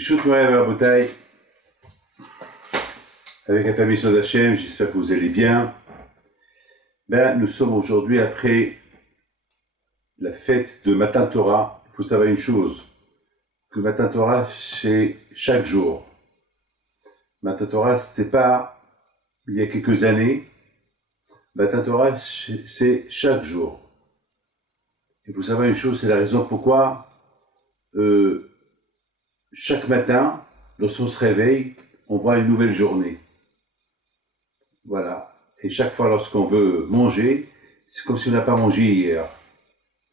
Kishut Moav Rabotai, avec la permission d'Hachem, j'espère que vous allez bien. Nous sommes aujourd'hui après la fête de Matan Torah. Il faut savoir une chose, que Matan Torah, c'est chaque jour. Matan Torah, c'était pas il y a quelques années. Matan Torah, c'est chaque jour. Il faut savoir une chose, c'est la raison pourquoi chaque matin, lorsqu'on se réveille, on voit une nouvelle journée. Voilà. Et chaque fois lorsqu'on veut manger, c'est comme si on n'a pas mangé hier.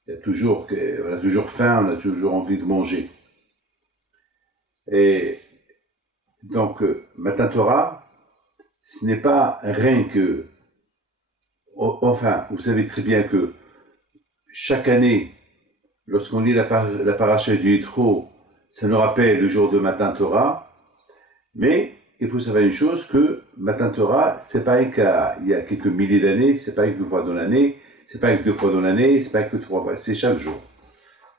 On a toujours faim, on a toujours envie de manger. Et donc, Matan Torah, ce n'est pas rien que... Enfin, vous savez très bien que chaque année, lorsqu'on lit la paracha du Yitro, ça nous rappelle le jour de Matan Torah, mais il faut savoir une chose, que Matan Torah, c'est pas il y a quelques milliers d'années, c'est pas une fois dans l'année, c'est pas deux fois dans l'année, c'est pas que 3 fois, c'est chaque jour.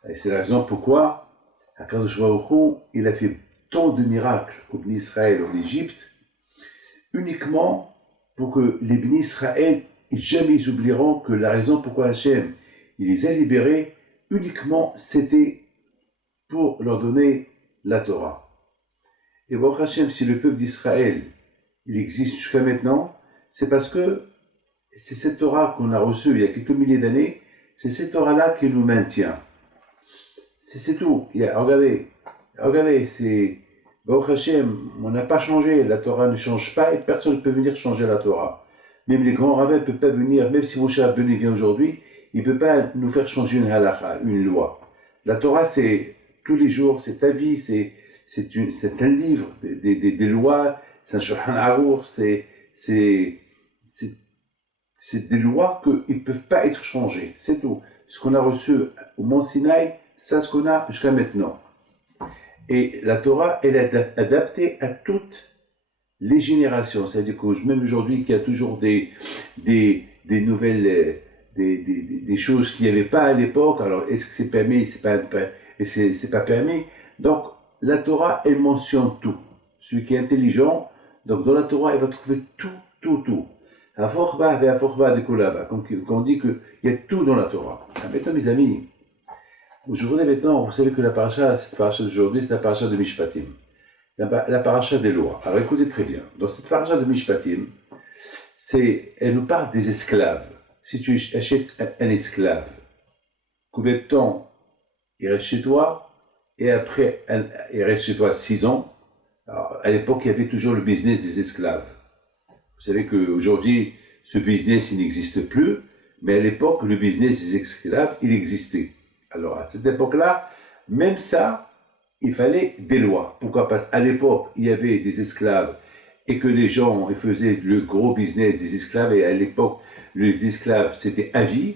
Et c'est la raison pourquoi Akadosh Baruch Hu, il a fait tant de miracles au Bnei Israël en Égypte, uniquement pour que les Bnei Israël jamais ils oublieront que la raison pourquoi Hachem il les a libérés, uniquement c'était pour leur donner la Torah. Et Baruch Hashem, si le peuple d'Israël, il existe jusqu'à maintenant, c'est parce que c'est cette Torah qu'on a reçue il y a quelques milliers d'années, c'est cette Torah-là qui nous maintient. C'est tout. Regardez, c'est Baruch Hashem, on n'a pas changé, la Torah ne change pas et personne ne peut venir changer la Torah. Même les grands rabbins ne peuvent pas venir, même si Moshe Rabbeinu vient aujourd'hui, il ne peut pas nous faire changer une halakha, une loi. La Torah, c'est tous les jours, c'est ta vie, c'est un livre, des lois, c'est un Shulchan Aruch, c'est des lois qui ne peuvent pas être changées, c'est tout. Ce qu'on a reçu au Mont Sinaï, c'est ce qu'on a jusqu'à maintenant. Et la Torah, elle est adaptée à toutes les générations, c'est-à-dire que même aujourd'hui, qu'il y a toujours des nouvelles, des choses qu'il n'y avait pas à l'époque, alors est-ce que c'est permis, c'est pas permis. Donc, la Torah, elle mentionne tout. Celui qui est intelligent, donc dans la Torah, il va trouver tout. Aforba et Aforba de Kolaba, comme on dit qu'il y a tout dans la Torah. Maintenant, mes amis, aujourd'hui, vous savez que cette paracha d'aujourd'hui, c'est la paracha de Mishpatim. La paracha des lois. Alors écoutez très bien. Dans cette paracha de Mishpatim, elle nous parle des esclaves. Si tu achètes un esclave, combien de temps il reste chez toi, et après il reste chez toi 6 ans. Alors, à l'époque, il y avait toujours le business des esclaves. Vous savez qu'aujourd'hui, ce business, il n'existe plus, mais à l'époque, le business des esclaves, il existait. Alors, à cette époque-là, même ça, il fallait des lois. Pourquoi? Parce qu'à l'époque, il y avait des esclaves et que les gens ils faisaient le gros business des esclaves, et à l'époque, les esclaves, c'était à vie.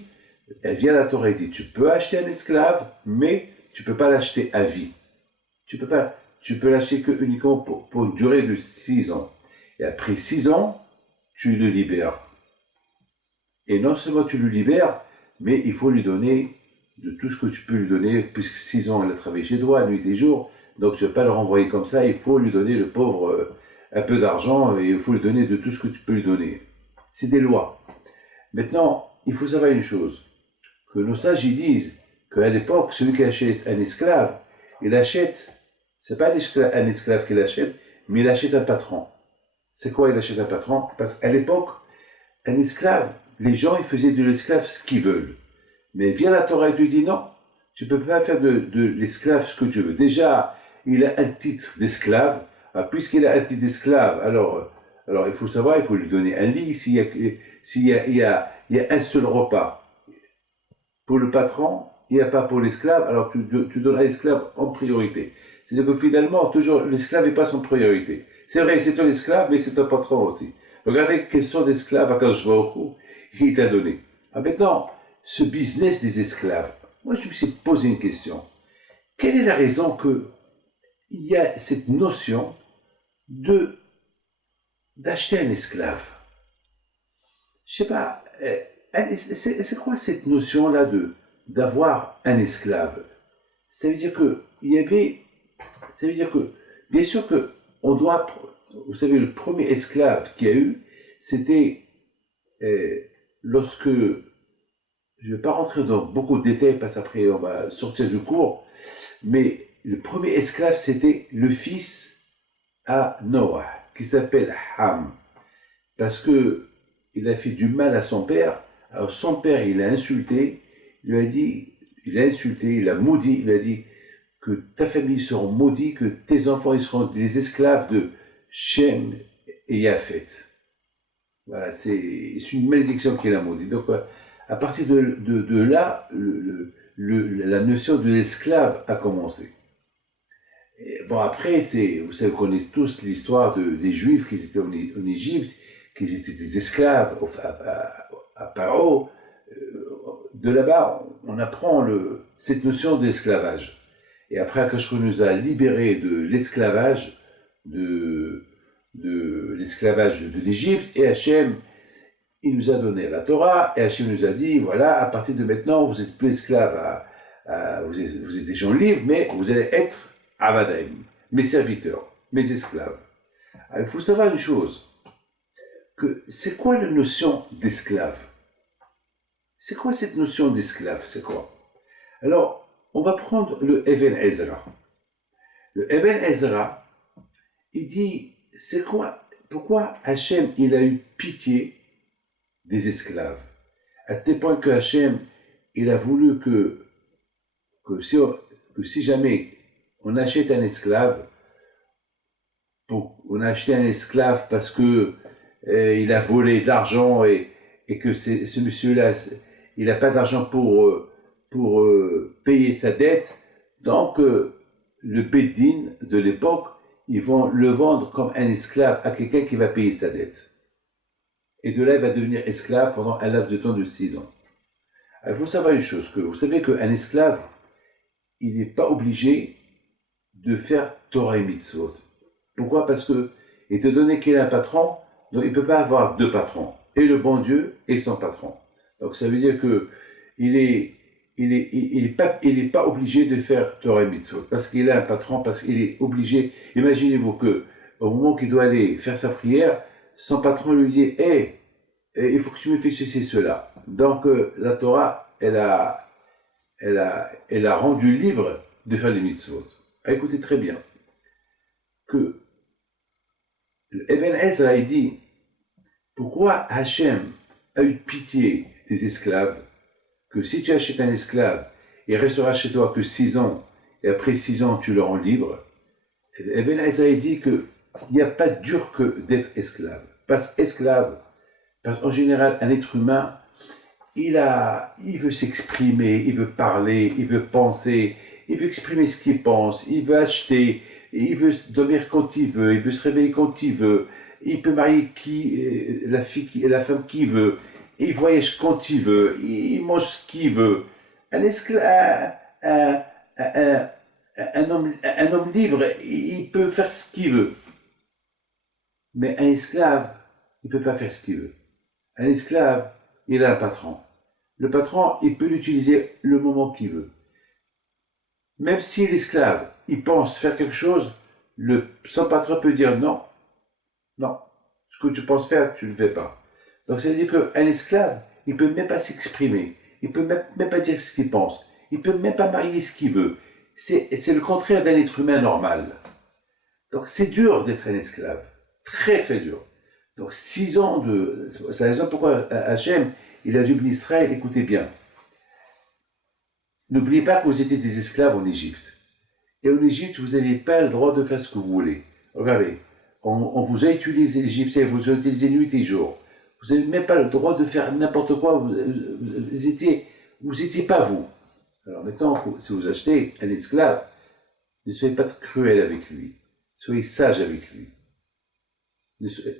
Elle vient la Torah et dit, tu peux acheter un esclave, mais tu ne peux pas l'acheter à vie. Tu peux l'acheter uniquement pour une durée de 6 ans. Et après 6 ans, tu le libères. Et non seulement tu le libères, mais il faut lui donner de tout ce que tu peux lui donner, puisque 6 ans, elle a travaillé chez toi, nuit et jour, donc tu ne vas pas le renvoyer comme ça, il faut lui donner, le pauvre, un peu d'argent, et il faut lui donner de tout ce que tu peux lui donner. C'est des lois. Maintenant, il faut savoir une chose, que nos sages ils disent qu'à l'époque, celui qui achète un esclave, il achète, c'est pas un esclave qu'il achète, mais il achète un patron. C'est quoi il achète un patron? Parce qu'à l'époque, un esclave, les gens ils faisaient de l'esclave ce qu'ils veulent. Mais vient la Torah et lui dit non, tu ne peux pas faire de l'esclave ce que tu veux. Déjà, il a un titre d'esclave. Puisqu'il a un titre d'esclave, alors il faut savoir, il faut lui donner un lit. S'il y a un seul repas pour le patron, il n'y a pas pour l'esclave, alors tu donnes à l'esclave en priorité. C'est-à-dire que finalement, toujours, l'esclave n'est pas son priorité. C'est vrai, c'est ton esclave, mais c'est ton patron aussi. Regardez quels sont l'esclave à Akadosh Baruch Hu qu'il t'a donné. Maintenant, ce business des esclaves, moi je me suis posé une question. Quelle est la raison qu'il y a cette notion d'acheter un esclave? Je sais pas, c'est quoi cette notion-là d'avoir un esclave? Ça veut dire que Bien sûr que on doit, vous savez, le premier esclave qu'il y a eu, c'était lorsque, je ne vais pas rentrer dans beaucoup de détails parce qu'après on va sortir du cours, mais le premier esclave c'était le fils à Noah, qui s'appelle Ham, parce que il a fait du mal à son père. Alors son père, il l'a insulté, il lui a dit, il l'a insulté, il l'a maudit, il a dit que ta famille sera maudite, que tes enfants ils seront les esclaves de Shem et Yafet. Voilà, c'est une malédiction qu'il a maudit. Donc à partir de là, la notion de l'esclave a commencé. Et bon, après, vous savez, vous connaissez tous l'histoire des Juifs qui étaient en Égypte, qui étaient des esclaves à Paro. De là-bas, on apprend cette notion d'esclavage. Et après, Akash nous a libérés de l'esclavage, de l'esclavage de l'Égypte, et Hachem, il nous a donné la Torah, et Hachem nous a dit, voilà, à partir de maintenant, vous n'êtes plus esclaves, vous êtes des gens libres, mais vous allez être Avadaim, mes serviteurs, mes esclaves. Alors, il faut savoir une chose, que c'est quoi la notion d'esclave? C'est quoi cette notion d'esclave? C'est quoi? Alors, on va prendre le Eben Ezra. Le Eben Ezra, il dit, c'est quoi? Pourquoi Hachem, il a eu pitié des esclaves? À tel point que Hachem, il a voulu que si jamais on achète un esclave, on a acheté un esclave parce que il a volé de l'argent et que ce monsieur-là, il n'a pas d'argent pour payer sa dette, donc le Beddin de l'époque, ils vont le vendre comme un esclave à quelqu'un qui va payer sa dette. Et de là, il va devenir esclave pendant un laps de temps de 6 ans. Alors, il faut savoir une chose, que vous savez qu'un esclave, il n'est pas obligé de faire Torah et Mitzvot. Pourquoi? Parce que, étant donné qu'il a un patron, donc il ne peut pas avoir deux patrons, et le bon Dieu et son patron. Donc ça veut dire que il est pas obligé de faire Torah et Mitzvot, parce qu'il a un patron, parce qu'il est obligé. Imaginez-vous que au moment qu'il doit aller faire sa prière, son patron lui dit, hey, il faut que tu me fasses ceci et cela. Donc la Torah, elle a rendu libre de faire les mitzvot. Écoutez très bien que Eben Ezra dit, pourquoi Hachem a eu pitié des esclaves, que si tu achètes un esclave, il restera chez toi que 6 ans, et après 6 ans tu le rends libre. Eben Ezra dit qu'il n'y a pas dur que d'être esclave. Parce qu'en général, un être humain, il veut s'exprimer, il veut parler, il veut penser, il veut exprimer ce qu'il pense, il veut acheter, il veut dormir quand il veut se réveiller quand il veut, il peut marier la femme qu'il veut, il voyage quand il veut, il mange ce qu'il veut. Un homme libre, il peut faire ce qu'il veut. Mais un esclave, il ne peut pas faire ce qu'il veut. Un esclave, il a un patron. Le patron, il peut l'utiliser le moment qu'il veut. Même si l'esclave, il pense faire quelque chose, son patron peut dire non, non, ce que tu penses faire, tu ne le fais pas. Donc ça veut dire qu'un esclave, il ne peut même pas s'exprimer, il ne peut même pas dire ce qu'il pense, il ne peut même pas marier ce qu'il veut. C'est le contraire d'un être humain normal. Donc c'est dur d'être un esclave, très très dur. Donc 6 ans c'est la raison pourquoi Hachem, il a dit à Israël, écoutez bien, n'oubliez pas que vous étiez des esclaves en Égypte. Et en Égypte, vous n'avez pas le droit de faire ce que vous voulez. Regardez, on vous a utilisé, les Égyptiens, vous a utilisé nuit et jour. Vous n'avez même pas le droit de faire n'importe quoi, vous étiez pas vous. Alors maintenant, si vous achetez un esclave, ne soyez pas cruel avec lui, soyez sage avec lui.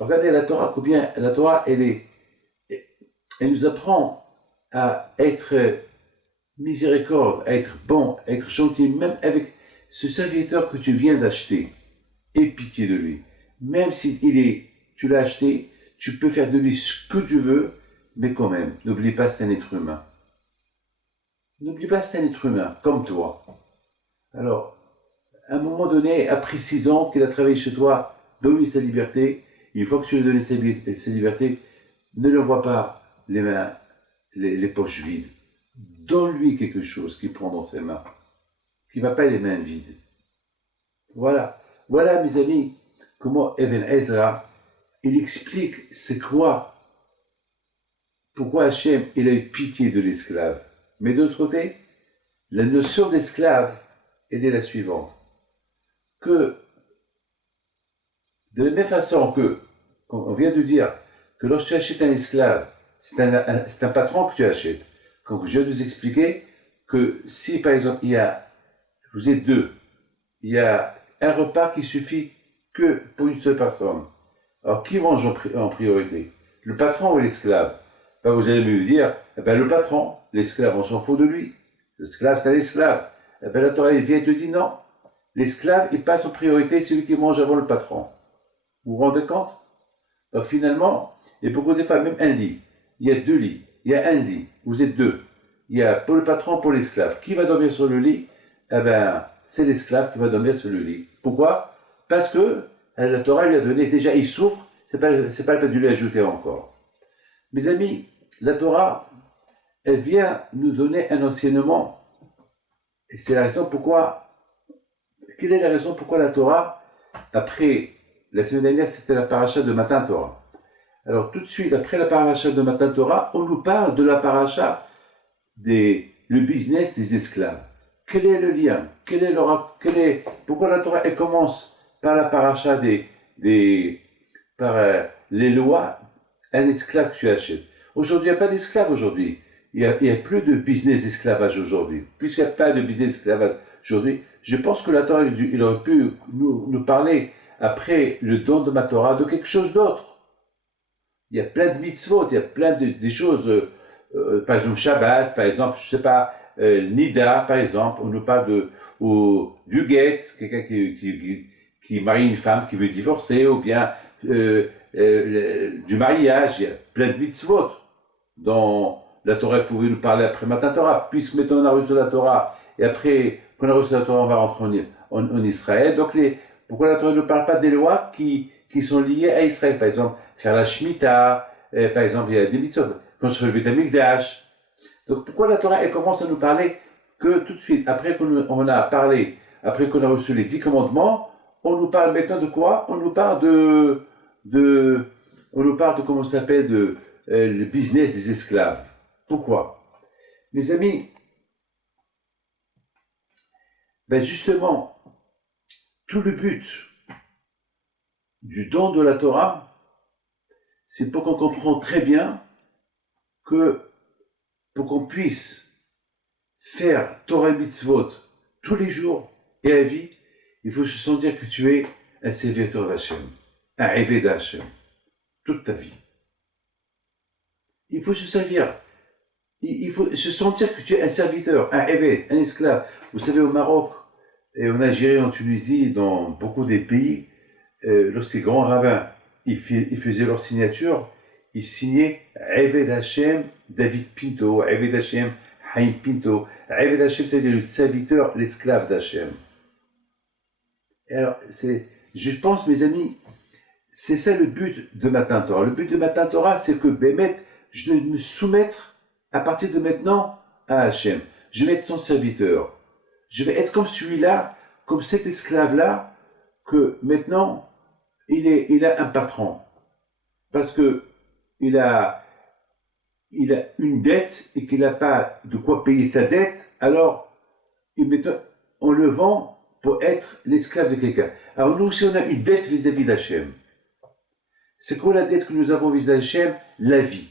Regardez la Torah, combien la Torah, elle nous apprend à être miséricorde, à être bon, à être gentil, même avec ce serviteur que tu viens d'acheter. Aie pitié de lui. Même si tu l'as acheté, tu peux faire de lui ce que tu veux, mais quand même, n'oublie pas, c'est un être humain. N'oublie pas, c'est un être humain, comme toi. Alors, à un moment donné, après 6 ans qu'il a travaillé chez toi, donne-lui sa liberté. Une fois que tu lui as donné sa liberté, ne le vois pas les mains, les poches vides. Donne-lui quelque chose qu'il prend dans ses mains, qui ne va pas les mains vides. Voilà. Voilà, mes amis, comment Ibn Ezra, il explique c'est quoi, pourquoi Hachem, il a eu pitié de l'esclave. Mais d'autre côté, la notion d'esclave, elle est la suivante. Que, de la même façon que, on vient de dire, que lorsque tu achètes un esclave, c'est un patron que tu achètes. Quand je viens de vous expliquer que si, par exemple, vous êtes deux, il y a un repas qui suffit que pour une seule personne. Alors, qui mange en priorité? Le patron ou l'esclave? Ben, vous allez me dire, eh ben, le patron, l'esclave, on s'en fout de lui. L'esclave, c'est un esclave. Eh ben, la Torah vient et te dit non. L'esclave, il passe en priorité, celui qui mange avant le patron. Vous vous rendez compte? Donc finalement, et beaucoup de fois, même un lit, il y a 2 lits, il y a un lit, vous êtes 2. Il y a pour le patron, pour l'esclave. Qui va dormir sur le lit? Eh ben, c'est l'esclave qui va dormir sur le lit. Pourquoi? Parce que la Torah lui a donné, déjà il souffre, c'est pas le peine de lui ajouter encore. Mes amis, la Torah, elle vient nous donner un enseignement. Et c'est la raison pourquoi, quelle est la raison pourquoi la Torah, après, la semaine dernière, c'était la paracha de Matan Torah. Alors tout de suite, après la paracha de Matan Torah, on nous parle de la paracha le business des esclaves. Quel est le lien? Pourquoi la Torah, elle commence par la paracha par les lois, un esclave que tu achètes. Aujourd'hui, il n'y a pas d'esclave aujourd'hui. Il n'y a plus de business d'esclavage aujourd'hui. Puisqu'il n'y a pas de business d'esclavage aujourd'hui, je pense que la Torah, il aurait pu nous parler, après le don de ma Torah, de quelque chose d'autre. Il y a plein de mitzvot, il y a plein de choses, par exemple Shabbat, par exemple, je ne sais pas, Nida, par exemple, on nous parle du get, quelqu'un qui marie une femme qui veut divorcer, ou bien du mariage, il y a plein de mitzvot dont la Torah pouvait nous parler après Matan Torah, puisque maintenant on a reçu la Torah, et après qu'on a reçu la Torah, on va rentrer en Israël. Donc pourquoi la Torah ne parle pas des lois qui sont liées à Israël? Par exemple, faire la Shemitah, par exemple, il y a des mitzvot, construire le Beit HaMikdash. Donc pourquoi la Torah, elle commence à nous parler que tout de suite, après qu'on a parlé, après qu'on a reçu les 10 commandements, on nous parle maintenant de quoi? On nous parle comment ça s'appelle, le business des esclaves. Pourquoi? Mes amis, ben justement, tout le but du don de la Torah, c'est pour qu'on comprenne très bien que pour qu'on puisse faire Torah et Mitzvot tous les jours et à vie, il faut se sentir que tu es un serviteur d'Hachem, un Eved d'Hachem, toute ta vie. Il faut se servir. Il faut se sentir que tu es un serviteur, un Eved, un esclave. Vous savez, au Maroc, et en Algérie, en Tunisie, dans beaucoup des pays, lorsque les grands rabbins ils faisaient leur signature, ils signaient Eved Hachem David Pinto, Eved Hachem Haïm Pinto. Eved Hachem, c'est-à-dire le serviteur, l'esclave d'Hachem. Alors, je pense, mes amis, c'est ça le but de Matan Torah. Le but de Matan Torah, c'est que je vais me soumettre à partir de maintenant à Hachem. Je vais être son serviteur. Je vais être comme celui-là, comme cet esclave-là, que maintenant, il a un patron. Parce que il a une dette et qu'il n'a pas de quoi payer sa dette, alors on le vend pour être l'esclave de quelqu'un. Alors nous aussi, on a une dette vis-à-vis d'Hachem. C'est quoi la dette que nous avons vis-à-vis d'Hachem? La vie.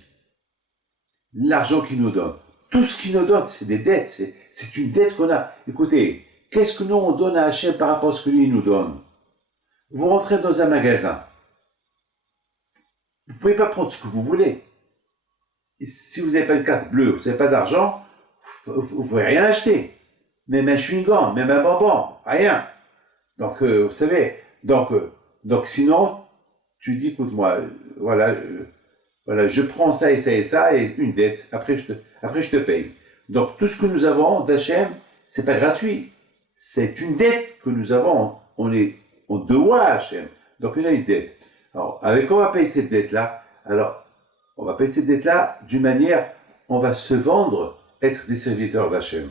L'argent qu'il nous donne. Tout ce qu'il nous donne, c'est des dettes. C'est une dette qu'on a. Écoutez, qu'est-ce que nous, on donne à Hachem par rapport à ce que lui nous donne? Vous rentrez dans un magasin. Vous ne pouvez pas prendre ce que vous voulez. Et si vous n'avez pas une carte bleue, vous n'avez pas d'argent, vous ne pouvez rien acheter. Même un chewing-gum, même un bonbon, rien. Donc, vous savez, donc sinon, tu dis, écoute-moi, voilà, je prends ça et ça et une dette. Après, je te paye. Donc, tout ce que nous avons d'Hachem, c'est pas gratuit. c'est une dette que nous avons. On doit à Hachem. Donc il y a une dette. Alors, avec quoi on va payer cette dette-là? Alors, on va payer cette dette-là d'une manière, on va se vendre, être des serviteurs d'Hachem.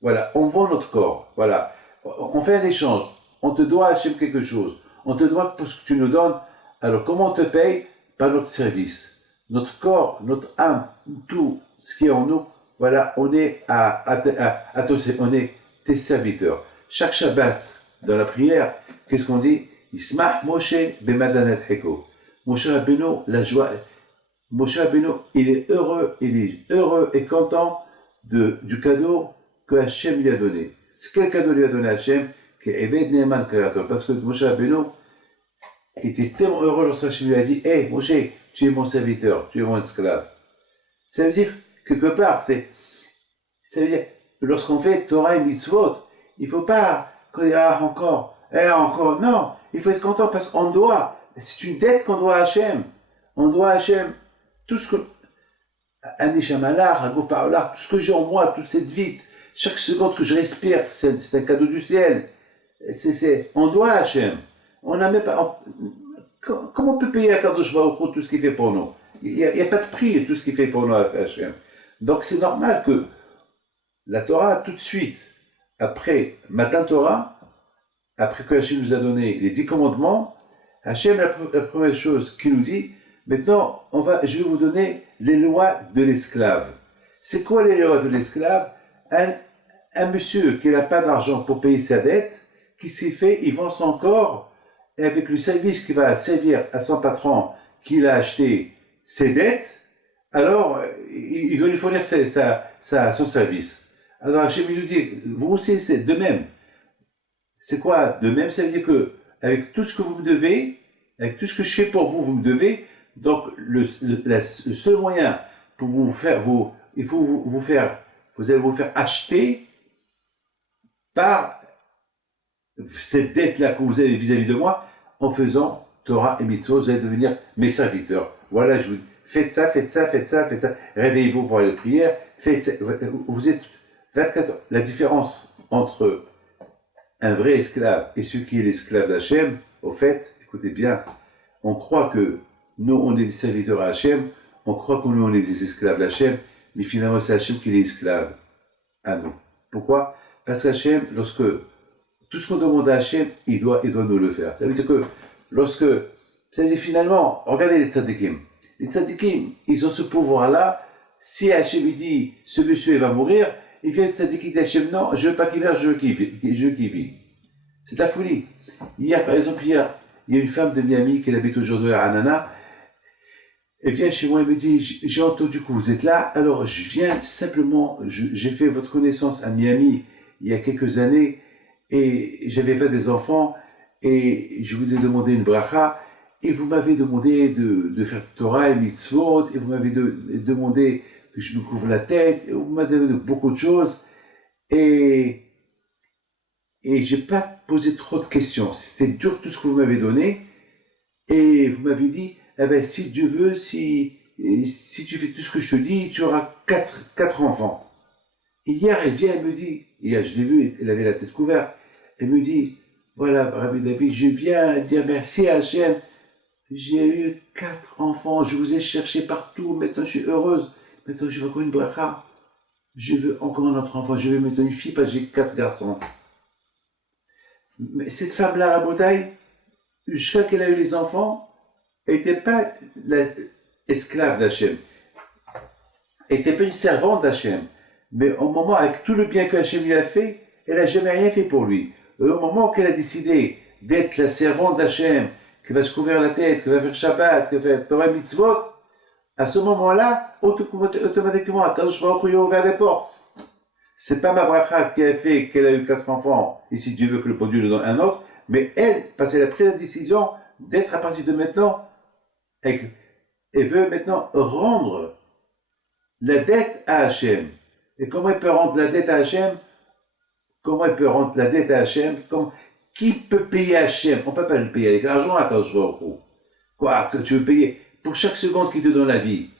Voilà, on vend notre corps. Voilà, on fait un échange. On te doit à Hachem quelque chose. On te doit pour ce que tu nous donnes. Alors, comment on te paye? Par notre service. Notre corps, notre âme, tout ce qui est en nous, voilà, on est on est tes serviteurs. Chaque Shabbat, dans la prière, qu'est-ce qu'on dit? Ismah Moshe b'madanet heko. Moshe Rabbeinu, la joie. Moshe Rabbeinu, il est heureux et content du cadeau que Hachem lui a donné. Quel cadeau lui a donné Hachem? Parce que Moshe Rabbeinu était tellement heureux lorsque Hachem lui a dit: Hey Moshe, tu es mon serviteur, tu es mon esclave. Ça veut dire, quelque part, ça veut dire, lorsqu'on fait Torah et Mitzvot, il ne faut pas qu'on dise: Ah, encore, non, il faut être content parce qu'on doit, c'est une dette qu'on doit à Hachem. On doit à Hachem tout ce que, Anishamalach, Agouf Parolar, tout ce que j'ai en moi, toute cette vie, chaque seconde que je respire, c'est un cadeau du ciel. On doit à Hachem. On n'a même pas. Comment on peut payer à Kadosh Baruch Hu tout ce qu'il fait pour nous? Il n'y a pas de prix à tout ce qu'il fait pour nous à Hachem. Donc c'est normal que la Torah, tout de suite, après Matan Torah, après que Hachem nous a donné les 10 commandements, Hachem, la première chose qu'il nous dit, maintenant, je vais vous donner les lois de l'esclave. C'est quoi les lois de l'esclave? Un monsieur qui n'a pas d'argent pour payer sa dette, qui s'est fait, il vend son corps, et avec le service qui va servir à son patron, qu'il a acheté ses dettes, alors il va lui fournir son service. Alors Hachem nous dit, vous aussi c'est de même. C'est quoi de même? Ça veut dire que avec tout ce que vous me devez, avec tout ce que je fais pour vous, vous me devez. Donc le seul moyen pour vous faire, vous allez vous faire acheter par cette dette-là que vous avez vis-à-vis de moi, en faisant Torah et Mitzvot, vous allez devenir mes serviteurs. Voilà, je vous dis, faites ça. Réveillez-vous pour aller à la prière. Faites ça. Vous êtes 24 heures. La différence entre un vrai esclave et celui qui est l'esclave d'Hachem, au fait, écoutez bien, on croit que nous, on est des serviteurs à Hachem, on croit que nous, on est des esclaves d'Hachem, mais finalement, c'est Hachem qui est esclave à nous. Pourquoi? Parce qu'Hachem, lorsque tout ce qu'on demande à Hachem, il doit nous le faire. Ça veut dire que ça veut dire finalement, regardez les tzadikim. Les tzadikim, ils ont ce pouvoir-là. Si Hachem lui dit, ce monsieur il va mourir, il vient le tzadik dit Hachem, non, je veux pas qu'il meure, je veux qu'il vive. C'est de la folie. Par exemple, il y a une femme de Miami qui habite aujourd'hui à Anana. Elle vient chez moi et me dit, j'ai entendu que vous êtes là, alors je viens simplement, j'ai fait votre connaissance à Miami il y a quelques années, et j'avais pas des enfants, et je vous ai demandé une bracha, et vous m'avez demandé de faire Torah et Mitzvot, et vous m'avez demandé que je me couvre la tête, et vous m'avez demandé beaucoup de choses, et j'ai pas posé trop de questions. C'était dur tout ce que vous m'avez donné, et vous m'avez dit, eh ben, si Dieu veut, si tu fais tout ce que je te dis, tu auras quatre enfants. Et hier, elle vient, elle me dit, hier je l'ai vue, elle avait la tête couverte, elle me dit, voilà, Rabbi David, je viens dire merci à Hachem, j'ai eu 4 enfants, je vous ai cherché partout, maintenant je suis heureuse, maintenant je veux encore une bracha, je veux encore un autre enfant, je veux maintenant une fille parce que j'ai 4 garçons. Mais cette femme-là, à Botaï, jusqu'à qu'elle a eu les enfants, elle n'était pas l'esclave d'Hachem, elle n'était pas une servante d'Hachem, mais au moment, avec tout le bien que Hachem lui a fait, elle n'a jamais rien fait pour lui. Et au moment qu'elle a décidé d'être la servante d'Hachem, qui va se couvrir la tête, qui va faire Shabbat, qui va faire Torah Mitzvot, à ce moment-là, automatiquement, Kadosh Baruch Hu a ouvert des portes. C'est pas ma bracha qui a fait qu'elle a eu 4 enfants, et si Dieu veut que le bon Dieu lui donne un autre, mais elle, parce qu'elle a pris la décision d'être à partir de maintenant, elle veut maintenant rendre la dette à Hachem. Et comment elle peut rendre la dette à Hachem? Qui peut payer Hachem? On ne peut pas le payer avec l'argent à Kadosh Baruch Hu. Quoi, que tu veux payer pour chaque seconde qui te donne la vie.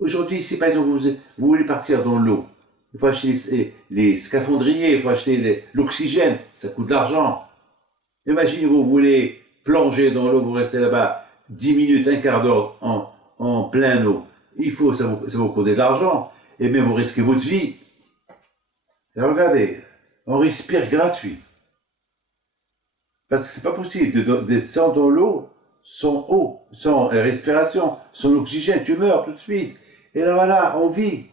Aujourd'hui, si par exemple vous voulez partir dans l'eau, il faut acheter les scaphandriers, il faut acheter l'oxygène, ça coûte de l'argent. Imaginez, vous voulez plonger dans l'eau, vous restez là-bas 10 minutes, un quart d'heure en plein eau. Ça vous coûte de l'argent, et même vous risquez votre vie. Et regardez, on respire gratuit. Parce que c'est pas possible de descendre dans l'eau sans eau, sans respiration, sans oxygène, tu meurs tout de suite. Et là voilà, on vit.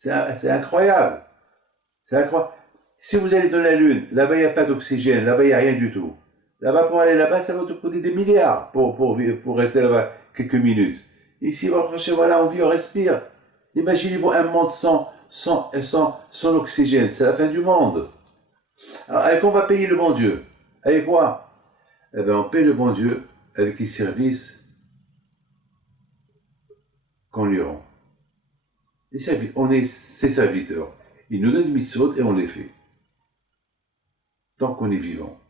C'est incroyable. C'est incroyable. Si vous allez dans la Lune, là-bas il n'y a pas d'oxygène, là-bas il n'y a rien du tout. Là-bas pour aller là-bas, ça va te coûter des milliards pour rester là-bas quelques minutes. Ici, voilà, on vit, on respire. Imaginez-vous un monde sans oxygène, c'est la fin du monde. Alors, avec quoi on va payer le bon Dieu? Avec quoi? Eh bien, on paye le bon Dieu avec les services qu'on lui rend. On est ses serviteurs. Il nous donne des mitzvot et on les fait. Tant qu'on est vivant.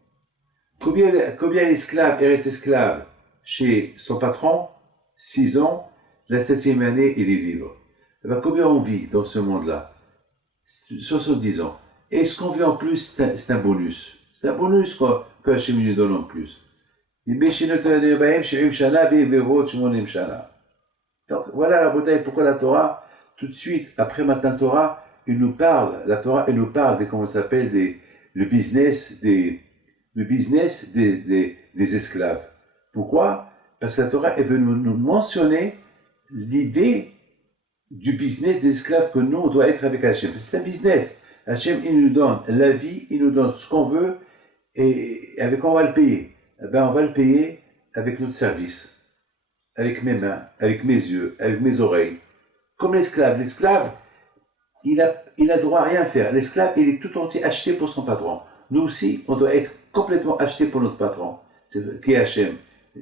Combien l'esclave est resté esclave chez son patron? 6 ans. La 7e année, il est libre. Eh bien, combien on vit dans ce monde-là? 70 ans. Et ce qu'on vit en plus, c'est un bonus. C'est un bonus que Hachem nous donne en plus. Donc voilà la bouteille, pourquoi la Torah, tout de suite, après Matan Torah, la Torah, elle nous parle comment ça s'appelle, le business des esclaves. Pourquoi? Parce que la Torah, elle veut nous mentionner l'idée du business des esclaves que nous, on doit être avec Hachem. C'est un business. Hachem, il nous donne la vie, il nous donne ce qu'on veut, et avec quoi on va le payer? Eh ben, on va le payer avec notre service, avec mes mains, avec mes yeux, avec mes oreilles. Comme l'esclave. L'esclave, il a droit à rien faire. L'esclave, il est tout entier acheté pour son patron. Nous aussi, on doit être complètement acheté pour notre patron, qui est Hachem.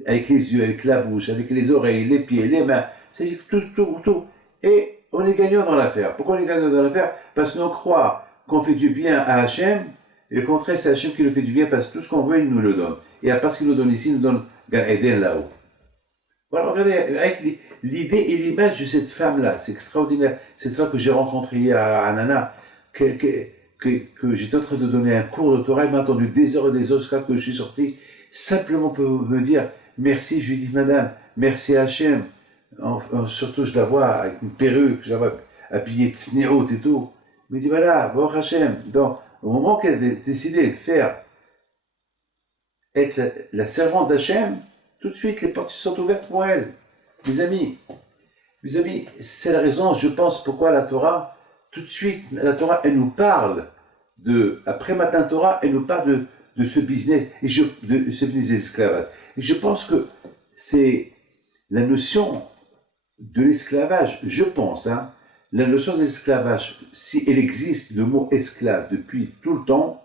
Avec les yeux, avec la bouche, avec les oreilles, les pieds, les mains, c'est tout. Et on est gagnant dans l'affaire. Pourquoi on est gagnant dans l'affaire? Parce qu'on croit qu'on fait du bien à Hachem, et le contraire, c'est Hachem qui nous fait du bien, parce que tout ce qu'on veut, il nous le donne. Et parce qu'il nous donne ici, il nous donne Gan Eden là-haut. Voilà, regardez, avec l'idée et l'image de cette femme-là, c'est extraordinaire. Cette femme que j'ai rencontrée hier à Nana, que j'étais en train de donner un cours de Torah, elle m'a entendu des heures et des heures jusqu'à que je suis sorti, simplement pour me dire merci. Je lui dis, madame, merci à Hachem. Surtout, je la vois avec une perruque, je la vois habillée de tsnéot et tout. Il me dit, voilà, bon Hachem. Donc, au moment qu'elle a décidé de être la servante d'Hachem, tout de suite, les portes sont ouvertes pour elle. Mes amis, c'est la raison, je pense, pourquoi la Torah, tout de suite, la Torah, elle nous parle après Matan Torah, elle nous parle de ce business, de ce business d'esclavage. Et je pense que c'est la notion de l'esclavage, je pense, la notion d'esclavage, si elle existe, le mot esclave, depuis tout le temps,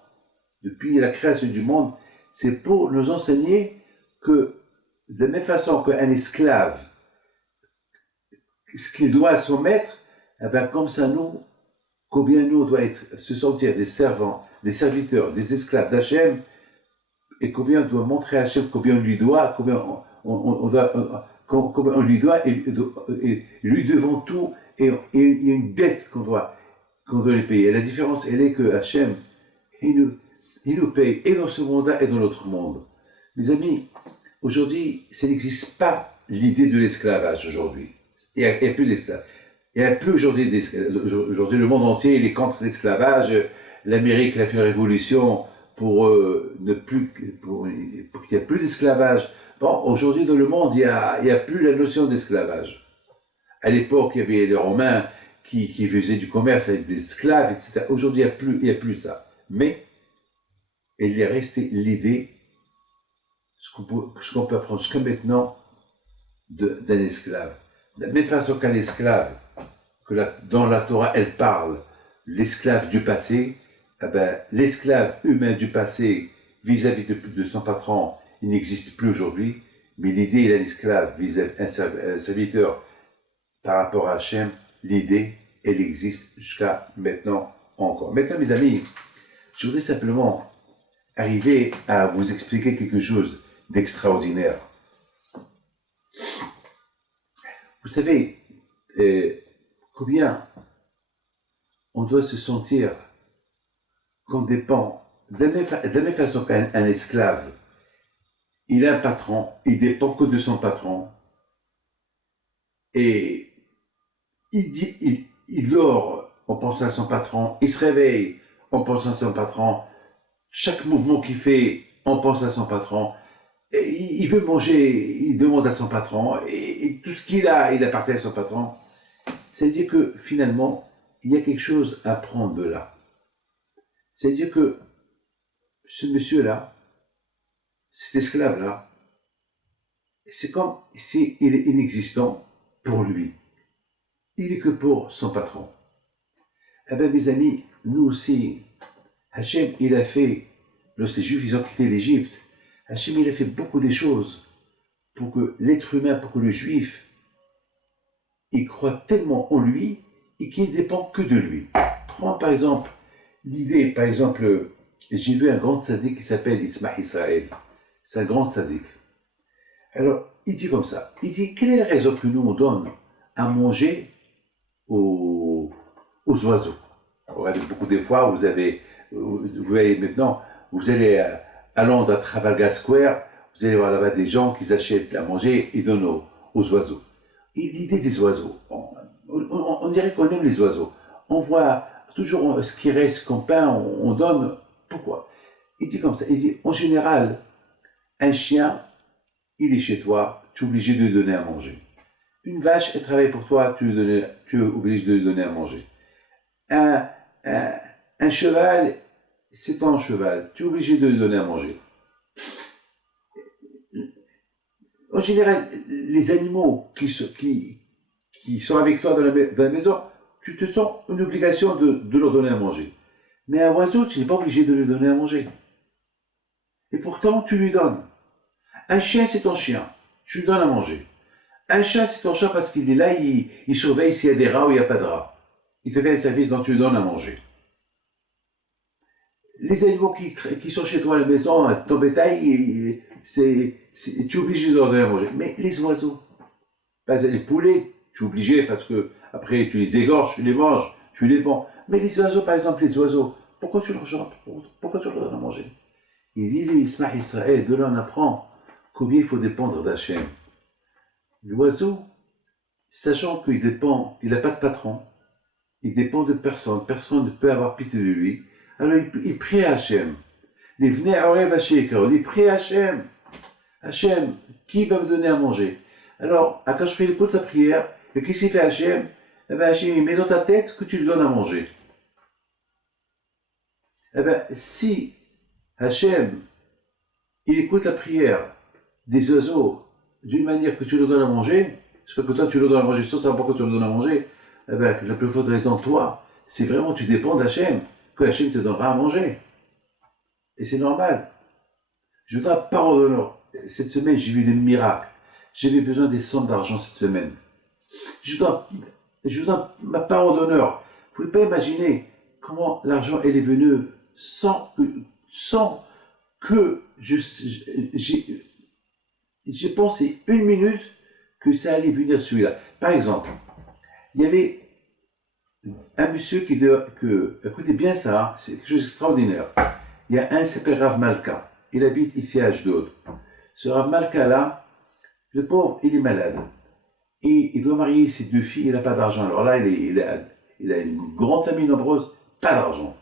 depuis la création du monde, c'est pour nous enseigner que, de la même façon qu'un esclave, ce qu'il doit à son maître, eh bien, comme ça, combien nous, on doit se sentir des servants, des serviteurs, des esclaves d'Hachem, et combien on doit montrer à Hachem, combien on lui doit, combien on lui doit, et lui devant tout, et il y a une dette qu'on doit lui payer. Et la différence, elle est que Hachem, il nous paye, et dans ce monde-là, et dans l'autre monde. Mes amis, aujourd'hui, ça n'existe pas l'idée de l'esclavage aujourd'hui. Il n'y a plus d'esclavage. Il n'y a plus aujourd'hui d'esclavage. Aujourd'hui, le monde entier, il est contre l'esclavage. L'Amérique a fait une révolution pour qu'il n'y ait plus d'esclavage. Bon, aujourd'hui, dans le monde, il n'y a plus la notion d'esclavage. À l'époque, il y avait les Romains qui faisaient du commerce avec des esclaves, etc. Aujourd'hui, il n'y a plus ça. Mais il est resté l'idée, ce qu'on peut apprendre jusqu'à maintenant, d'un esclave. De la même façon qu'un esclave, dans la Torah, elle parle l'esclave du passé, eh ben, l'esclave humain du passé vis-à-vis de son patron, il n'existe plus aujourd'hui, mais l'idée d'un esclave vis-à-vis un serviteur par rapport à Hachem, l'idée, elle existe jusqu'à maintenant encore. Maintenant, mes amis, je voudrais simplement arriver à vous expliquer quelque chose d'extraordinaire. Vous savez combien on doit se sentir qu'on dépend, de la même façon qu'un esclave, il a un patron, il dépend que de son patron, et il dort en pensant à son patron, il se réveille en pensant à son patron, chaque mouvement qu'il fait, on pense à son patron, et il veut manger, il demande à son patron, et tout ce qu'il a, il appartient à son patron. C'est-à-dire que finalement, il y a quelque chose à prendre de là. C'est-à-dire que ce monsieur-là, cet esclave-là, c'est comme s'il est inexistant pour lui. Il est que pour son patron. Eh bien, mes amis, nous aussi, Hachem, il a fait, lorsque les Juifs ils ont quitté l'Égypte, Hachem, il a fait beaucoup de choses pour que l'être humain, pour que le Juif, il croit tellement en lui et qu'il ne dépend que de lui. Prends par exemple l'idée, par exemple, j'ai vu un grand tzaddik qui s'appelle Ismaël Israël. C'est un grand tzaddik. Alors, il dit comme ça, il dit, quelle est la raison que nous on donne à manger aux oiseaux? Regardez, beaucoup de fois, vous voyez maintenant, vous allez à Londres, à Trafalgar Square, vous allez voir là-bas des gens qui achètent à manger et donnent aux oiseaux. Et l'idée des oiseaux, on dirait qu'on aime les oiseaux. On voit toujours ce qui reste comme pain, on donne. Pourquoi? Il dit comme ça, il dit, en général, un chien, il est chez toi, tu es obligé de lui donner à manger. Une vache, elle travaille pour toi, tu es obligé de lui donner à manger. Un cheval, c'est ton cheval, tu es obligé de lui donner à manger. En général, les animaux qui sont avec toi dans la maison, tu te sens une obligation de leur donner à manger. Mais un oiseau, tu n'es pas obligé de lui donner à manger. Et pourtant, tu lui donnes. Un chien, c'est ton chien, tu lui donnes à manger. Un chat, c'est ton chat parce qu'il est là, il surveille s'il y a des rats ou il n'y a pas de rats. Il te fait un service dont tu lui donnes à manger. Les animaux qui sont chez toi à la maison, ton bétail, tu es obligé de leur donner à manger. Mais les oiseaux, les poulets, tu es obligé parce que après tu les égorges, tu les manges, tu les vends. Mais les oiseaux, par exemple, les oiseaux, pourquoi tu leur donnes à manger? Il dit, lui, Ismaël Israël, de là on apprend combien il faut dépendre d'Hachem. L'oiseau, sachant qu'il n'a pas de patron, il dépend de personne, personne ne peut avoir pitié de lui, alors il prie à Hachem. Il venait à Orev Hachem, il prie à Hachem. Hachem, qui va me donner à manger? Alors, Akash il écoute sa prière, et qu'est-ce qu'il fait Hachem? Eh bien, Hachem, il met dans ta tête que tu lui donnes à manger. Eh bien, si Hachem, il écoute la prière des oiseaux d'une manière que tu leur donnes à manger, parce que toi tu leur donnes à manger sans savoir pourquoi tu leur donnes à manger, eh bien, la plus forte raison, toi, c'est vraiment tu dépends d'Hachem, que Hachem te donnera à manger. Et c'est normal. Je dois parole d'honneur. Cette semaine, j'ai vu des miracles. J'avais besoin des sommes d'argent cette semaine. Je donne ma parole d'honneur. Vous ne pouvez pas imaginer comment l'argent est venu sans que j'ai pensé une minute que ça allait venir celui-là. Par exemple, il y avait un monsieur écoutez bien ça, c'est quelque chose d'extraordinaire. Il y a un qui s'appelle Rav Malka. Il habite ici à Ashdod. Ce Rav Malka là, le pauvre, il est malade. Et il doit marier ses deux filles, il n'a pas d'argent. Alors là, il a une grande famille nombreuse, pas d'argent.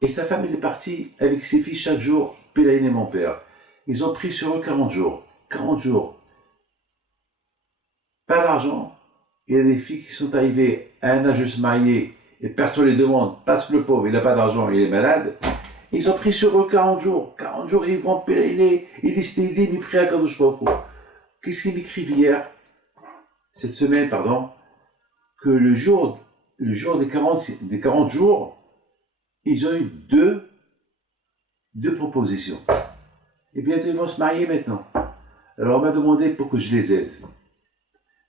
Et sa femme, elle est partie avec ses filles chaque jour, pèleriner mon père. Ils ont pris sur eux 40 jours. 40 jours. Pas d'argent. Il y a des filles qui sont arrivées à un âge de se marier et personne ne les demande parce que le pauvre, il n'a pas d'argent, il est malade. Ils ont pris sur eux 40 jours. 40 jours, ils vont pèleriner. Ils prient à Kadosh Baruch Hu. Qu'est-ce qu'ils m'écrivent hier? Cette semaine, pardon, que le jour des 40 jours, ils ont eu deux propositions. Et bientôt, ils vont se marier maintenant. Alors, on m'a demandé pour que je les aide.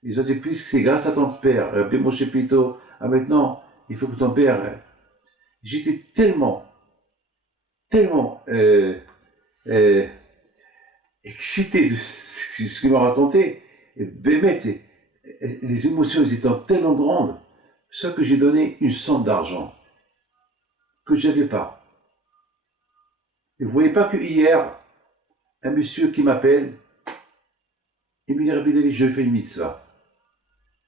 Ils ont dit, puisque c'est grâce à ton père, Rabbi Moshe Pito, maintenant, il faut que ton père... J'étais tellement excité de ce qu'il m'a raconté. Et Bémet, les émotions étant tellement grandes ce que j'ai donné une somme d'argent que je n'avais pas. Et vous ne voyez pas que hier, un monsieur qui m'appelle, il me dit, Rabbi David, je fais une mitzvah.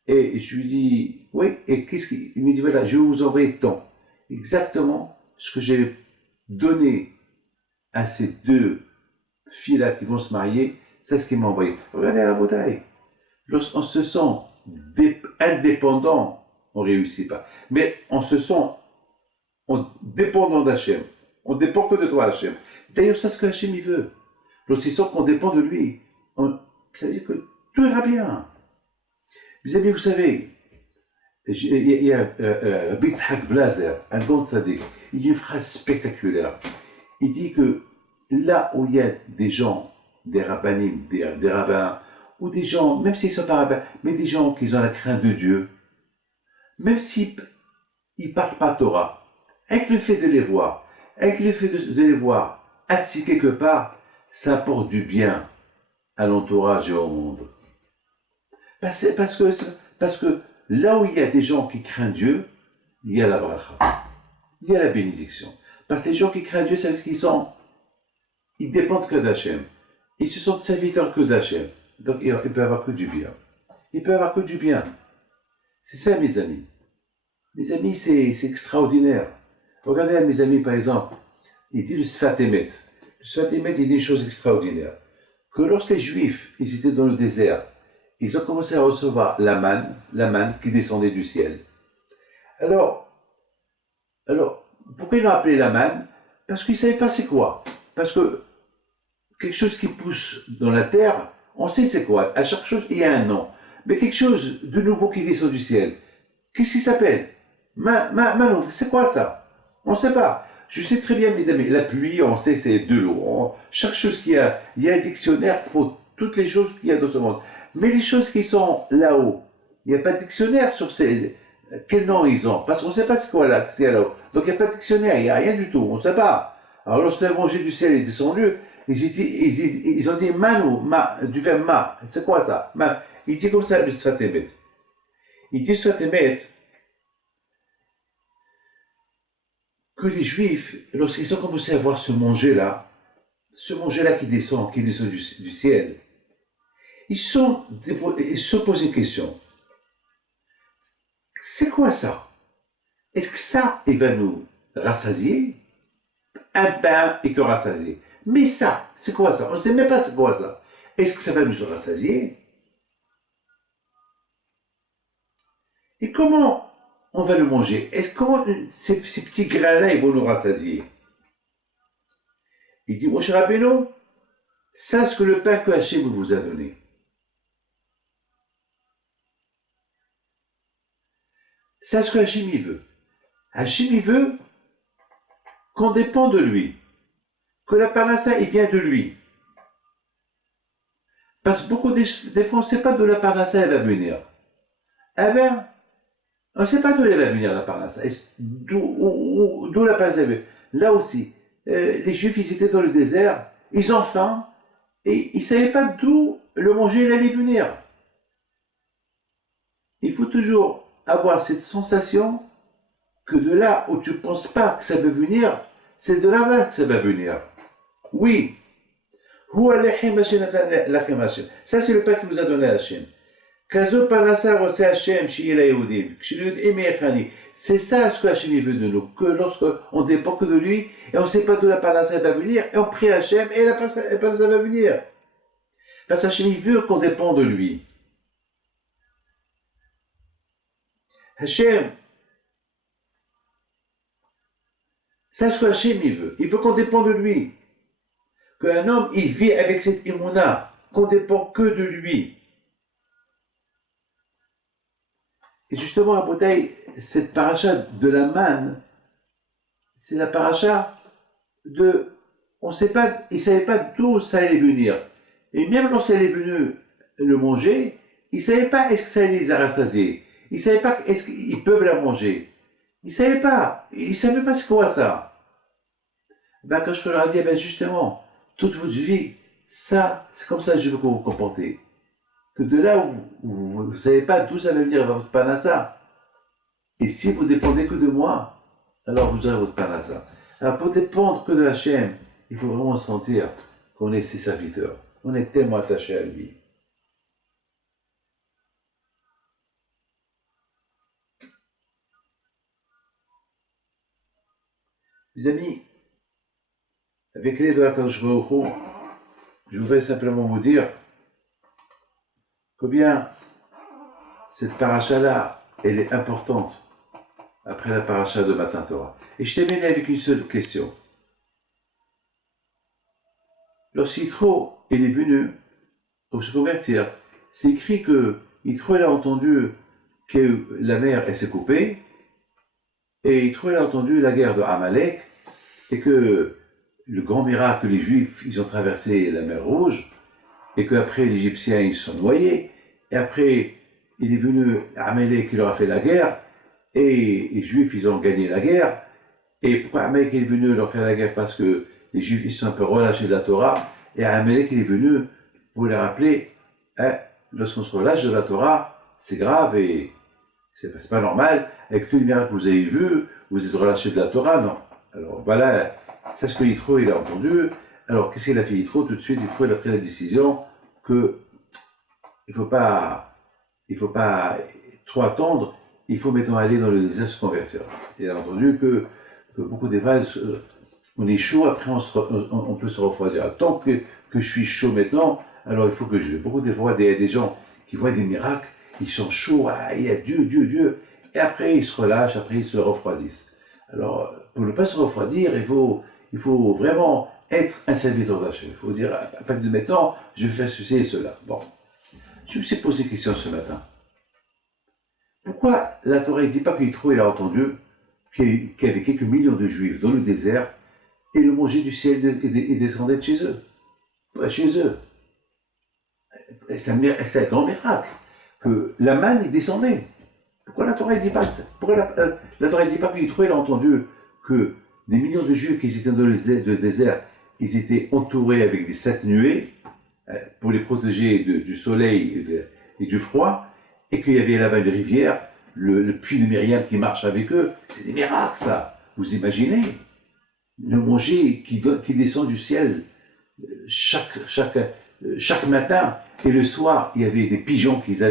Et je lui dis, oui, et qu'est-ce qu'il me dit, voilà, je vais vous envoyer tant. Exactement ce que j'ai donné à ces deux filles-là qui vont se marier, c'est ce qu'il m'a envoyé. Regardez la bouteille. Lorsqu'on se sent indépendant, on ne réussit pas. Mais on se sent dépendant d'Hachem. On ne dépend que de toi, Hachem. D'ailleurs, c'est ce que Hachem il veut. Lorsqu'il sent qu'on dépend de lui, ça veut dire que tout ira bien. Mes amis, vous savez, il y a Rabbi Yitzhak Blazer, un grand tzaddik, il dit une phrase spectaculaire. Il dit que là où il y a des gens, des rabbinim, des rabbins, ou des gens, même s'ils ne sont pas rabbins, mais des gens qui ont la crainte de Dieu, même s'ils ne parlent pas Torah, avec le fait de les voir, avec le fait de les voir assis quelque part, ça apporte du bien à l'entourage et au monde. Parce que là où il y a des gens qui craignent Dieu, il y a la bracha, il y a la bénédiction. Parce que les gens qui craignent Dieu, c'est qu'ils ils dépendent que d'Hachem. Ils se sentent serviteurs que d'Hachem. Donc ils peuvent avoir que du bien. Ils peuvent avoir que du bien. C'est ça, mes amis. Mes amis, c'est extraordinaire. Regardez mes amis, par exemple, il dit le Sfat Emet. Le Sfat Emet, il dit une chose extraordinaire. Que lorsque les Juifs, ils étaient dans le désert, ils ont commencé à recevoir la manne qui descendait du ciel. Alors, pourquoi ils l'ont appelé la manne? Parce qu'ils ne savaient pas c'est quoi. Parce que quelque chose qui pousse dans la terre, on sait c'est quoi. À chaque chose, il y a un nom. Mais quelque chose de nouveau qui descend du ciel, qu'est-ce qui s'appelle? C'est quoi ça? On ne sait pas. Je sais très bien, mes amis, la pluie, on sait c'est de l'eau. Chaque chose qu'il y a un dictionnaire pour toutes les choses qu'il y a dans ce monde. Mais les choses qui sont là-haut, il n'y a pas de dictionnaire sur quel nom ils ont. Parce qu'on ne sait pas c'est quoi là, c'est là-haut. Donc il n'y a pas de dictionnaire, il n'y a rien du tout, on ne sait pas. Alors lorsque l'évangile du ciel est descendu, ils ont dit du verbe ma. C'est quoi ça? Il dit comme ça le Sfat Emet. Il dit Sfat Emet que les Juifs, lorsqu'ils ont commencé à voir ce manger-là qui descend du ciel, ils se sont posé une question. C'est quoi ça? Est-ce que ça, il va nous rassasier? Un pain et te rassasier. Mais ça, c'est quoi ça? On ne sait même pas c'est quoi ça. Est-ce que ça va nous rassasier? Et comment on va le manger? Comment ces petits grains-là, ils vont nous rassasier? Il dit, Moshe Rabbeinu, ça c'est le pain que Hachem vous a donné. C'est ce que Hachem il veut. Hachem il veut qu'on dépend de lui. Que la parnassa, il vient de lui. Parce que beaucoup des fois, on ne sait pas d'où la parnassa elle va venir. Eh bien, on ne sait pas d'où elle va venir la parnassa. D'où la parnassa vient. Là aussi, les Juifs, ils étaient dans le désert, ils ont faim, et ils ne savaient pas d'où le manger il allait venir. Il faut toujours avoir cette sensation que de là où tu ne penses pas que ça va venir, c'est de là-bas que ça va venir. Oui. Ça, c'est le pain qu'il nous a donné Hachem. C'est ça ce que Hachem veut de nous. Que lorsqu'on dépend que de lui, et on ne sait pas d'où la parnassa va venir, et on prie Hachem, et la parnassa va venir. Parce que Hachem veut qu'on dépend de lui. Hachem, c'est ce que Hachem veut. Il veut qu'on dépend de lui. Qu'un homme, il vit avec cette imuna, qu'on dépend que de lui. Et justement, à Botaï, cette paracha de la manne, c'est la paracha de... On ne sait pas, il ne savait pas d'où ça allait venir. Et même lorsqu'il est venu le manger, il ne savait pas est-ce que ça allait les rassasier. Il ne savait pas est-ce qu'ils peuvent la manger. Il ne savait pas. Il ne savait pas c'est quoi ça. Ben, quand je leur ai dit, ben justement, toute votre vie, ça, c'est comme ça que je veux que vous vous comportez. Que de là où vous ne savez pas d'où ça va venir votre parnassa, Et si vous dépendez que de moi, alors vous aurez votre parnassa. Alors pour dépendre que de Hachem, il faut vraiment sentir qu'on est ses serviteurs. On est tellement attachés à lui. Mes amis, avec l'aide de Akadosh Baruch Hu, je voudrais simplement vous dire combien cette paracha-là, elle est importante après la paracha de Matan Torah. Et je termine avec une seule question. Lorsqu'Yitro est venu pour se convertir, c'est écrit que Yitro a entendu que la mer s'est coupée, et Yitro a entendu la guerre de Amalek, et que le grand miracle, les Juifs, ils ont traversé la mer Rouge, et qu'après les Égyptiens, ils se sont noyés, et après, il est venu Amalek qui leur a fait la guerre, et les Juifs, ils ont gagné la guerre. Et pourquoi Amalek est venu leur faire la guerre? Parce que les Juifs, ils sont un peu relâchés de la Torah, et Amalek, il est venu pour les rappeler, hein, lorsqu'on se relâche de la Torah, c'est grave, et c'est pas normal, avec tous les miracles que vous avez vus, vous êtes relâchés de la Torah, non. Alors voilà, c'est ce que Yitro, il a entendu. Alors qu'est-ce qu'il a fait Yitro? Tout de suite, Yitro, il a pris la décision que il faut pas trop attendre, il faut maintenant aller dans le désert se convertir. Il a entendu que beaucoup des vases, on est chaud, après on peut se refroidir. Tant que je suis chaud maintenant, alors il faut que je vais. Beaucoup des fois, des gens qui voient des miracles, ils sont chauds, ah, il y a Dieu, et après ils se relâchent, après ils se refroidissent. Alors, pour ne pas se refroidir, il faut vraiment être un serviteur d'Hachem. Il faut dire, à partir de maintenant, je vais faire ceci et cela. Bon, je me suis posé une question ce matin. Pourquoi la Torah ne dit pas qu'Yitro, il a entendu qu'il y avait quelques millions de Juifs dans le désert et le manger du ciel descendait de chez eux? Chez eux. C'est un grand miracle que la manne descendait. Pourquoi la Torah ne dit pas ça? Pourquoi la Torah ne dit pas qu'Yitro, il a entendu que des millions de Juifs qui étaient dans le désert, ils étaient entourés avec des 7 nuées pour les protéger du soleil et du froid, et qu'il y avait là-bas une rivière, le puits de Myriam qui marche avec eux. C'est des miracles, ça. Vous imaginez? Le manger qui descend du ciel chaque matin, et le soir, il y avait des pigeons qui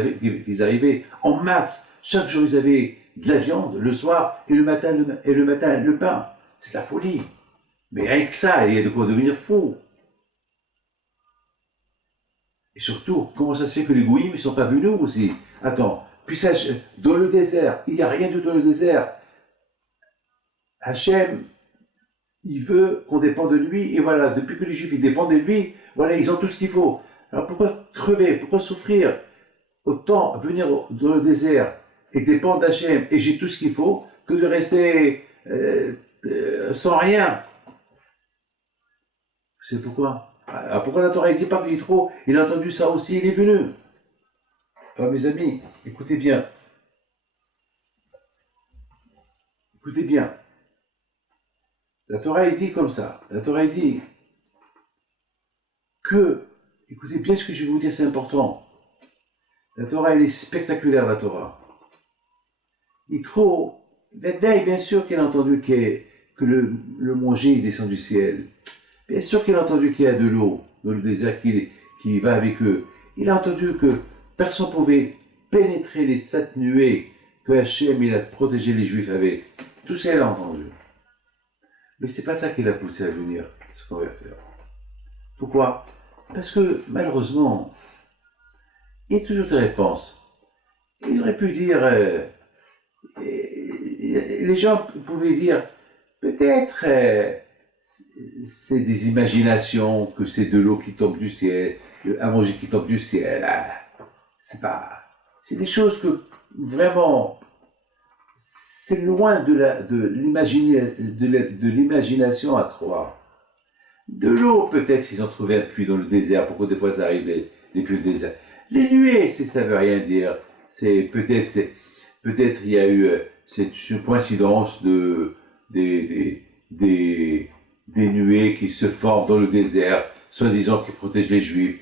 arrivaient en masse. Chaque jour, ils avaient de la viande, le soir, et le matin, le pain. C'est de la folie. Mais rien que ça, il y a de quoi devenir fou. Et surtout, comment ça se fait que les Goïms ne sont pas venus aussi? Attends, puis ça, dans le désert, il n'y a rien du tout dans le désert. Hachem, il veut qu'on dépende de lui, et voilà, depuis que les Juifs ils dépendent de lui, voilà, ils ont tout ce qu'il faut. Alors pourquoi crever, pourquoi souffrir? Autant venir dans le désert et dépendre d'Hachem, et j'ai tout ce qu'il faut, que de rester sans rien. Vous savez pourquoi? Alors pourquoi la Torah ne dit pas qu'Yitro, il a entendu ça aussi, il est venu? Alors mes amis, écoutez bien. Écoutez bien. La Torah est dit comme ça. La Torah est dit que, écoutez bien ce que je vais vous dire, c'est important. La Torah, elle est spectaculaire, la Torah. Yitro, bien sûr qu'il a entendu que le manger descend du ciel. Bien sûr qu'il a entendu qu'il y a de l'eau dans le désert qui va avec eux. Il a entendu que personne ne pouvait pénétrer les 7 nuées que Hachem il a protégé les Juifs avec. Tout ça, il a entendu. Mais c'est pas ça qui l'a poussé à venir se convertir. Pourquoi? Parce que, malheureusement, il y a toujours des réponses. Il aurait pu dire... les gens pouvaient dire, peut-être... c'est des imaginations, que c'est de l'eau qui tombe du ciel, un manger qui tombe du ciel. C'est des choses que vraiment, c'est loin de l'imagination à croire. De l'eau, peut-être ils ont trouvé un puits dans le désert, pourquoi des fois ça arrive des puits du désert. Les nuées, ça veut rien dire. C'est peut-être il y a eu cette coïncidence des nuées qui se forment dans le désert, soi-disant qui protègent les Juifs.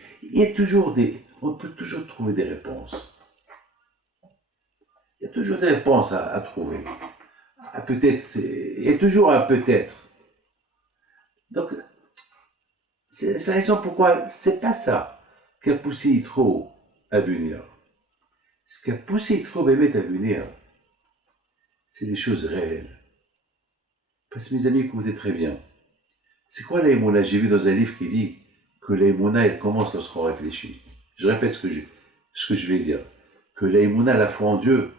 On peut toujours trouver des réponses. Il y a toujours des réponses à trouver. Peut-être, il y a toujours un peut-être. Donc, c'est la raison pourquoi c'est pas ça qui a poussé Yitro à venir. Ce qui a poussé Yitro Bémet à venir, c'est des choses réelles. Parce que mes amis, écoutez très bien. C'est quoi l'aïmouna? J'ai vu dans un livre qui dit que l'aïmouna, elle commence lorsqu'on réfléchit. Je répète ce que je vais dire. Que l'aïmouna, la foi en Dieu,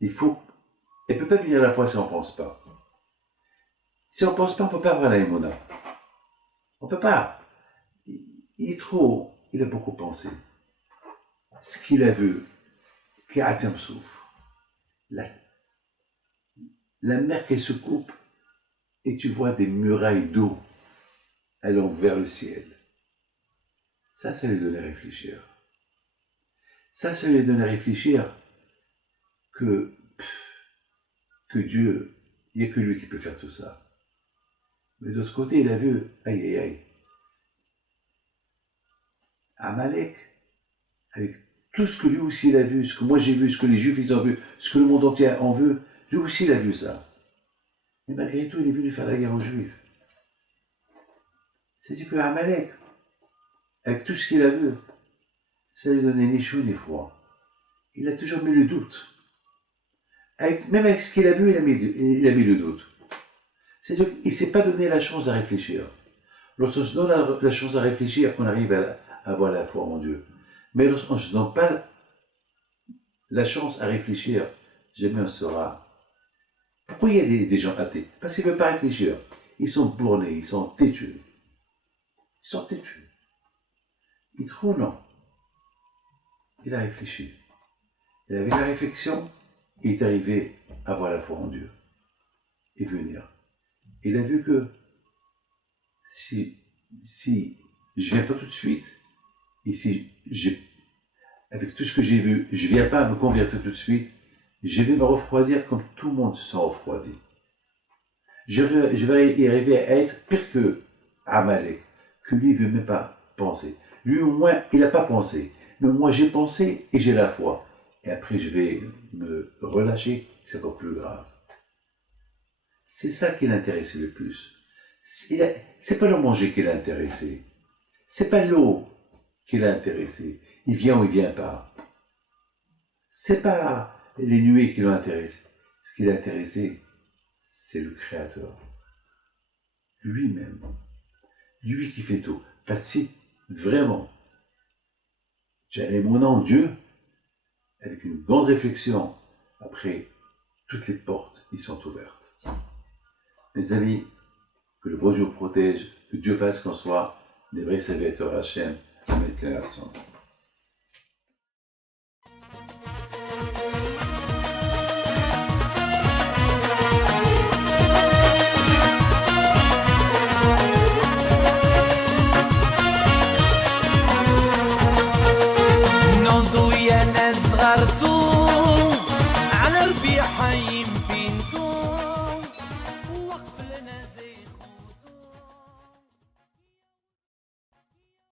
elle peut pas venir la foi si on pense pas. Si on pense pas, on peut pas avoir l'aïmouna. On peut pas. Il a beaucoup pensé. Ce qu'il a vu, qui a atteint souffle. La mer qui se coupe et tu vois des murailles d'eau allant vers le ciel. Ça lui donne à réfléchir. Ça lui donne à réfléchir que Dieu, il n'y a que lui qui peut faire tout ça. Mais de l'autre côté, il a vu, aïe aïe aïe, Amalek, avec tout ce que lui aussi il a vu, ce que moi j'ai vu, ce que les Juifs ils ont vu, ce que le monde entier en veut, lui aussi il a vu ça. Et malgré tout, il est venu faire la guerre aux Juifs. C'est-à-dire que Amalek, avec tout ce qu'il a vu, ça lui donnait ni chaud ni froid. Il a toujours mis le doute. Même avec ce qu'il a vu, il a mis le doute. C'est-à-dire qu'il ne s'est pas donné la chance à réfléchir. Lorsqu'on se donne la chance à réfléchir, on arrive à avoir la foi en Dieu. Mais lorsqu'on ne se donne pas la chance à réfléchir, jamais on saura. Pourquoi il y a des gens athées? Parce qu'ils ne veulent pas réfléchir. Ils sont bornés, ils sont têtus. Ils sont têtus. Yitro, non. Il a réfléchi. Il avait la réflexion, il est arrivé à avoir la foi en Dieu et venir. Il a vu que si je ne viens pas tout de suite, et si avec tout ce que j'ai vu, je ne viens pas à me convertir tout de suite, je vais me refroidir comme tout le monde se sent refroidi. Je vais y arriver à être pire que Amalek, que lui ne veut même pas penser. Lui au moins, il n'a pas pensé. Mais moi j'ai pensé et j'ai la foi. Et après je vais me relâcher, c'est encore plus grave. C'est ça qui l'intéressait le plus. C'est pas le manger qui l'a intéressé. C'est pas l'eau qui l'a intéressé. Il vient ou il vient pas. C'est pas les nuées qui l'ont intéressé. Ce qui l'a intéressé, c'est le Créateur. Lui-même. Lui qui fait tout. Parce que si, vraiment, tu as mon nom en Dieu, avec une grande réflexion, après, toutes les portes, y sont ouvertes. Mes amis, que le bon Dieu vous protège, que Dieu fasse qu'on soit des vrais serviteurs Hachem. Amen.